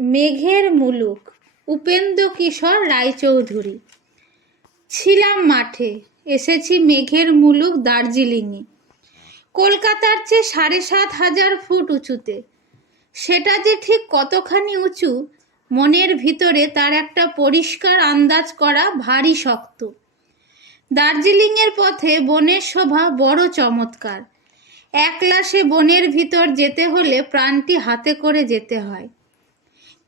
মেঘের মুলুক উপেন্দ্র কিশোর রায়চৌধুরী। ছিলাম মাঠে, এসেছি মেঘের মুলুক দার্জিলিংয়ে। কলকাতার চেয়ে সাড়ে সাত হাজার ফুট উঁচুতে। সেটা যে ঠিক কতখানি উঁচু, মনের ভিতরে তার একটা পরিষ্কার আন্দাজ করা ভারী শক্ত। দার্জিলিংয়ের পথে বনের শোভা বড় চমৎকার। একলা সে বনের ভিতর যেতে হলে প্রাণটি হাতে করে যেতে হয়।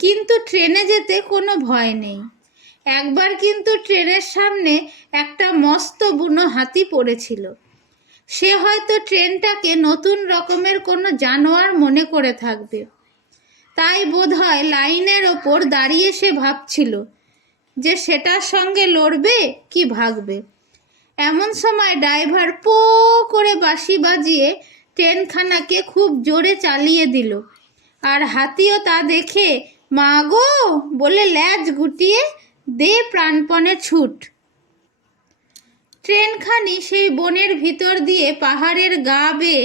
কিন্তু ট্রেনে যেতে কোনো ভয় নেই। একবার কিন্তু ট্রেনের সামনে একটা মস্ত বুনো হাতি পড়েছিল। সে হয়তো ট্রেনটাকে নতুন রকমের কোনো জানোয়ার মনে করে থাকবে। তাই বোধহয় লাইনের ওপর দাঁড়িয়ে সে ভাবছিল যে সেটার সঙ্গে লড়বে কি ভাগবে। এমন সময় ড্রাইভার পো করে বাঁশি বাজিয়ে ট্রেনখানাকে খুব জোরে চালিয়ে দিল। আর হাতিও তা দেখে মা গো, বলে ল্যাজ গুটিয়ে দে প্রাণপণে ছুট। ট্রেনখানি সেই বনের ভিতর দিয়ে পাহাড়ের গা বেয়ে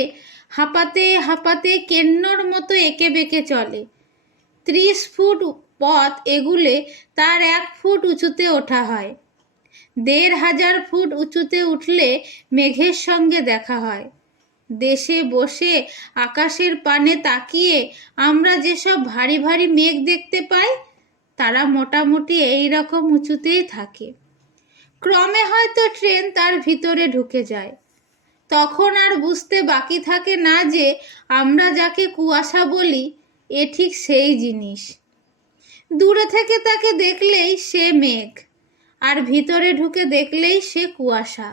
হাঁপাতে হাঁপাতে কেন্নর মতো এঁকে বেঁকে চলে। ত্রিশ ফুট পথ এগুলে তার এক ফুট উঁচুতে ওঠা হয়। দেড় হাজার ফুট উঁচুতে উঠলে মেঘের সঙ্গে দেখা হয়। দেশে বসে আকাশের পানে তাকিয়ে আমরা যেসব ভারী ভারী মেঘ দেখতে পাই, তারা মোটামুটি এই রকম উঁচুতেই থাকে। ক্রমে হয়তো ট্রেন তার ভিতরে ঢুকে যায়। তখন আর বুঝতে বাকি থাকে না যে আমরা যাকে কুয়াশা বলি, এ ঠিক সেই জিনিস। দূরে থেকে তাকে দেখলেই সে মেঘ, আর ভিতরে ঢুকে দেখলেই সে কুয়াশা।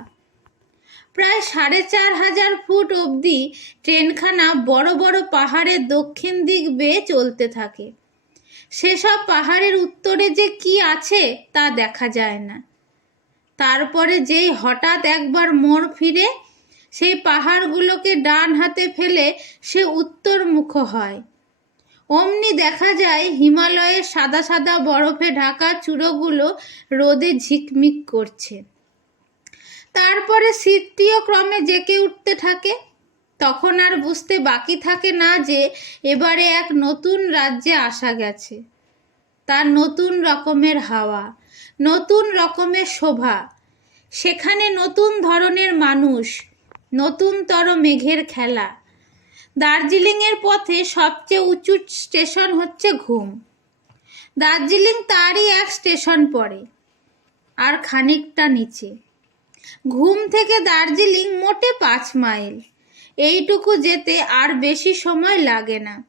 প্রায় সাড়ে চার হাজার ফুট অবধি ট্রেনখানা বড় বড় পাহাড়ের দক্ষিণ দিক বেয়ে চলতে থাকে। সেসব পাহাড়ের উত্তরে যে কি আছে তা দেখা যায় না। তারপরে যেই হঠাৎ একবার মোড় ফিরে, সেই পাহাড়গুলোকে ডান হাতে ফেলে সে উত্তর মুখ হয়। অমনি দেখা যায় হিমালয়ের সাদা সাদা বরফে ঢাকা চূড়োগুলো রোদে ঝিকমিক করছে। তারপরে শীতটিও ক্রমে জেকে উঠতে থাকে। তখন আর বুঝতে বাকি থাকে না যে এবারে এক নতুন রাজ্যে আসা গেছে। তার নতুন রকমের হাওয়া, নতুন রকমের শোভা, সেখানে নতুন ধরনের মানুষ, নতুনতর মেঘের খেলা। দার্জিলিংয়ের পথে সবচেয়ে উঁচু স্টেশন হচ্ছে ঘুম। দার্জিলিং তারই এক স্টেশন পড়ে, আর খানিকটা নিচে। ঘুম থেকে দার্জিলিং মোটে পাঁচ মাইল। এইটুকু যেতে আর বেশি সময় লাগে না।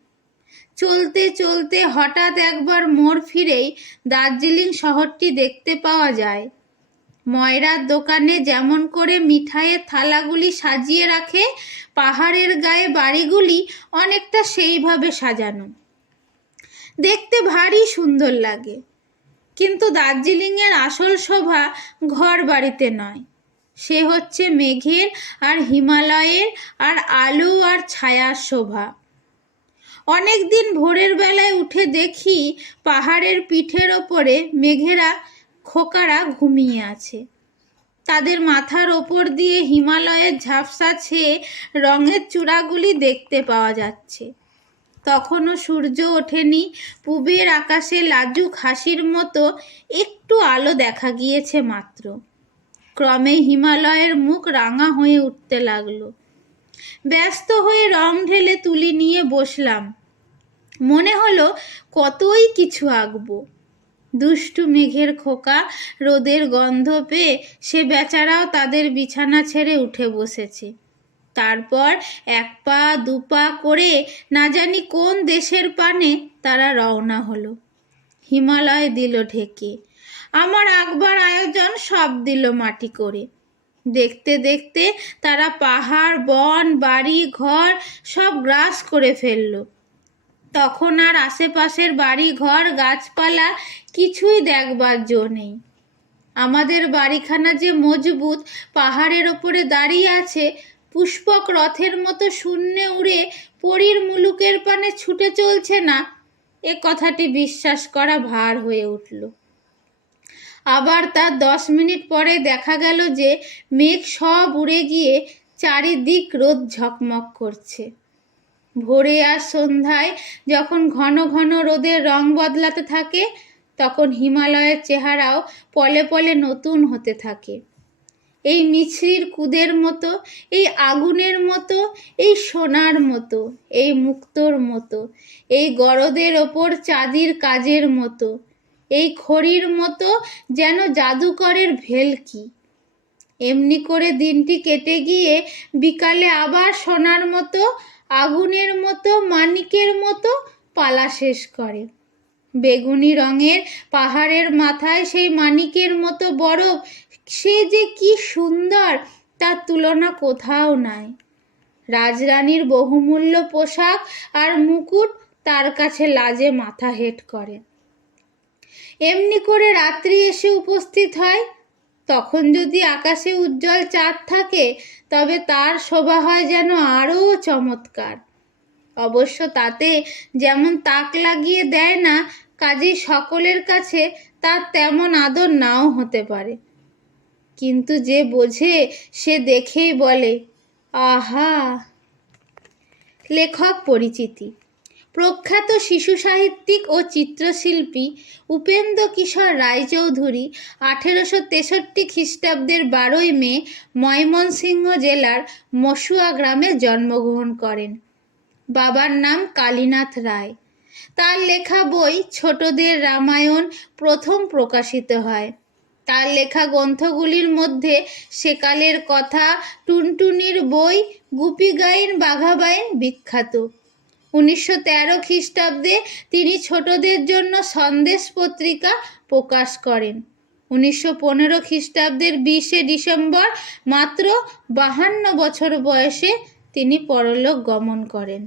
চলতে চলতে হঠাৎ একবার মোড় ফিরেই দার্জিলিং শহরটি দেখতে পাওয়া যায়। ময়রার দোকানে যেমন করে মিঠাইয়ের থালাগুলি সাজিয়ে রাখে, পাহাড়ের গায়ে বাড়িগুলি অনেকটা সেইভাবে সাজানো। দেখতে ভারী সুন্দর লাগে। কিন্তু দার্জিলিংয়ের আসল শোভা ঘর বাড়িতে নয়। সে হচ্ছে মেঘের আর হিমালয়ের আর আলো আর ছায়ার শোভা। অনেক দিন ভোরের বেলায় উঠে দেখি পাহাড়ের পিঠের ওপরে মেঘেরা, খোকারা ঘুমিয়ে আছে। তাদের মাথার ওপর দিয়ে হিমালয়ের ঝাপসা ছেয়ে রঙের চূড়াগুলি দেখতে পাওয়া যাচ্ছে। তখনও সূর্য ওঠেনি, পুবের আকাশে লাজুক হাসির মতো একটু আলো দেখা গিয়েছে মাত্র। ক্রমে হিমালয়ের মুখ রাঙা হয়ে উঠতে লাগল। ব্যস্ত হয়ে রং ঢেলে তুলি নিয়ে বসলাম। মনে হলো কতই কিছু আঁকবো। দুষ্টু মেঘের খোকা রোদের গন্ধ পেয়ে সে বেচারাও তাদের বিছানা ছেড়ে উঠে বসেছে। তারপর এক পা, দু পা করে না জানি কোন দেশের পানে তারা রওনা হলো। হিমালয় দিল ঢেকে। আমার আঁকবার আয়োজন সব দিল মাটি করে। দেখতে দেখতে তারা পাহাড়, বন, বাড়ি, ঘর সব গ্রাস করে ফেলল। তখন আর আশেপাশের বাড়ি, ঘর, গাছপালা কিছুই দেখবার জো নেই। আমাদের বাড়িখানা যে মজবুত পাহাড়ের ওপরে দাঁড়িয়ে আছে, পুষ্পক রথের মতো শূন্যে উড়ে পরীর মুলুকের পানে ছুটে চলছে না, এ কথাটি বিশ্বাস করা ভার হয়ে উঠল। আবার তার দশ মিনিট পরে দেখা গেল যে মেঘ সব উড়ে গিয়ে চারিদিক রোদ ঝকমক করছে। ভোরে আর সন্ধ্যায় যখন ঘন ঘন রোদের রং বদলাতে থাকে, তখন হিমালয়ের চেহারাও পলে পলে নতুন হতে থাকে। এই মিছরির কুদের মতো, এই আগুনের মতো, এই সোনার মতো, এই মুক্তোর মতো, এই গরদের ওপর চাঁদির কাজের মতো এই খড়ির মতো যেন জাদুকরের ভেলকি এমনি করে দিনটি কেটে গিয়ে বিকালে আবার সোনার মতো, আগুনের মতো, মানিকের মতো পালা শেষ করে। বেগুনি রঙের পাহাড়ের মাথায় সেই মানিকের মতো বরফ, সে যে কি সুন্দর তার তুলনা কোথাও নাই। রাজরানীর বহুমূল্য পোশাক আর মুকুট তার কাছে লাজে মাথা হেট করে। এমনি করে রাত্রি এসে উপস্থিত হয়। তখন যদি আকাশে উজ্জ্বল চাঁদ থাকে, তবে তার শোভা হয় যেন আরও চমৎকার। অবশ্য তাতে যেমন তাক লাগিয়ে দেয় না, কাজেই সকলের কাছে তার তেমন আদর নাও হতে পারে। কিন্তু যে বোঝে, সে দেখেই বলে, আহা! লেখক পরিচিতি। প্রখ্যাত শিশু সাহিত্যিক ও চিত্রশিল্পী উপেন্দ্র কিশোর রায়চৌধুরী আঠেরোশো তেষট্টি খ্রিস্টাব্দের বারোই মে ময়মনসিংহ জেলার মসুয়া গ্রামে জন্মগ্রহণ করেন। বাবার নাম কালীনাথ রায়। তার লেখা বই ছোটদের রামায়ণ প্রথম প্রকাশিত হয়। তার লেখা গ্রন্থগুলির মধ্যে সেকালের কথা, টুনটুনির বই, গুপি গাইন বাঘাবাইন বিখ্যাত। উনিশশো তেরো খ্রিস্টাব্দে তিনি ছোটদের জন্য সন্দেশ পত্রিকা প্রকাশ করেন। উনিশশো পনেরো খ্রিস্টাব্দের বিশে ডিসেম্বর মাত্র বাহান্ন বছর বয়সে তিনি পরলোক গমন করেন।